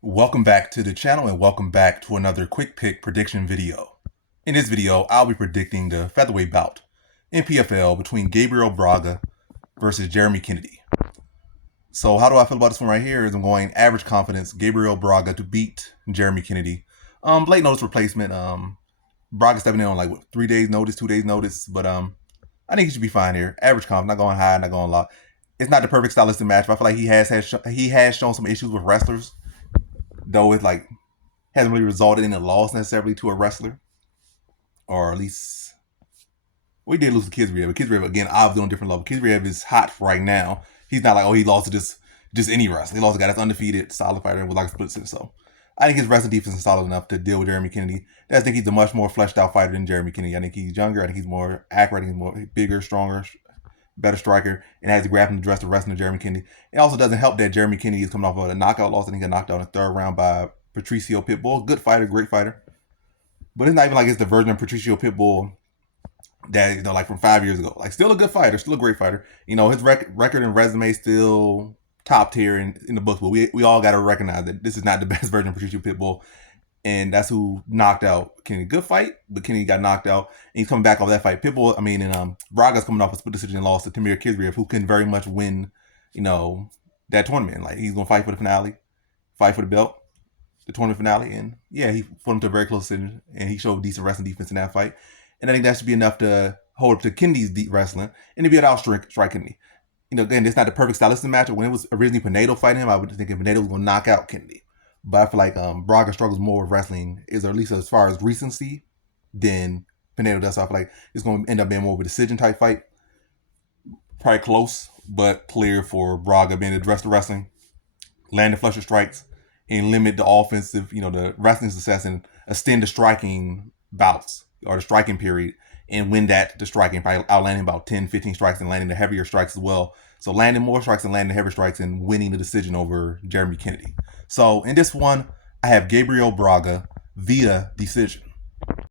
Welcome back to the channel and welcome back to another quick pick prediction video. In this video, I'll be predicting the featherweight bout in PFL between Gabriel Braga versus Jeremy Kennedy. So how do I feel about this one right here is I'm going average confidence, Gabriel Braga to beat Jeremy Kennedy. Late notice replacement. Braga stepping in on like 3 days notice, 2 days notice, but I think he should be fine here. Average confidence, not going high, not going low. It's not the perfect stylistic match, but I feel like he has shown some issues with wrestlers, though it like hasn't really resulted in a loss necessarily to a wrestler, or at least we did lose to Kizriev. But Kizriev again, obviously on a different level. Kizriev is hot right now. He's not like he lost to just any wrestler. He lost a guy that's undefeated, solid fighter, and was like a split decision. So I think his wrestling defense is solid enough to deal with Jeremy Kennedy. I think he's a much more fleshed out fighter than Jeremy Kennedy. I think he's younger. I think he's more accurate. I think he's more bigger, stronger, better striker, and has the grappling to address the wrestling of Jeremy Kennedy. It also doesn't help that Jeremy Kennedy is coming off of a knockout loss. I think he got knocked out in the third round by Patricio Pitbull. Good fighter, great fighter. But it's not even like it's the version of Patricio Pitbull that, like from 5 years ago. Like still a good fighter, still a great fighter. His record and resume still top tier in the books. But we all got to recognize that this is not the best version of Patricio Pitbull. And that's who knocked out Kennedy. Good fight, but Kennedy got knocked out. And he's coming back off that fight. Braga's coming off a split decision loss to Tamir Kizriev, who can very much win, that tournament. Like he's gonna fight for the finale, fight for the belt, the tournament finale, and yeah, he fought him to a very close decision, and he showed decent wrestling defense in that fight. And I think that should be enough to hold up to Kennedy's deep wrestling and to be able to outstrike Kennedy. Again, it's not the perfect stylistic match. When it was originally Pinedo fighting him, I would think Pinedo was gonna knock out Kennedy. But I feel like Braga struggles more with wrestling, or at least as far as recency, than Pinedo does. So I feel like it's going to end up being more of a decision type fight. Probably close, but clear for Braga being able to address the wrestling, land the flusher strikes, and limit the offensive, the wrestling success, and extend the striking bouts or the striking period and win the striking, probably outlanding about 10, 15 strikes and landing the heavier strikes as well. So landing more strikes and landing the heavier strikes and winning the decision over Jeremy Kennedy. So in this one, I have Gabriel Braga via decision.